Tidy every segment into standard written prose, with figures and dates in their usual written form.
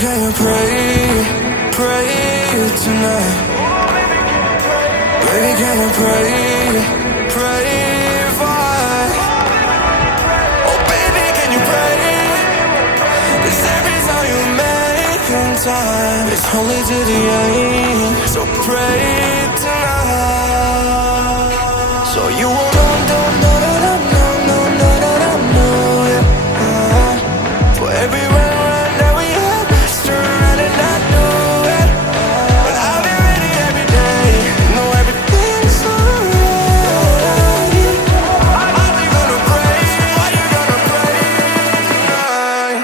can you pray tonight? Baby, can you pray for us? Oh baby, can you pray? 'Cause every time you make time, it's only to the end. So pray tonight. So you won't yeah. For every run that we have, turn around and not do it. But I'll be ready every day. Know everything's alright. Are you gonna pray? Are you gonna pray tonight?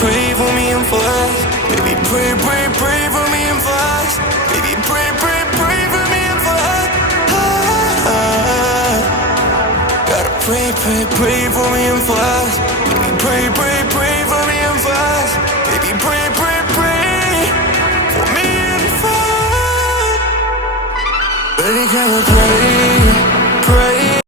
Pray for me and for us. Baby, pray for me and for us. Baby, pray for me and for us. Gotta pray for me and for us. Baby, pray for me and for us. Baby, pray for me and for us. Baby, can you pray?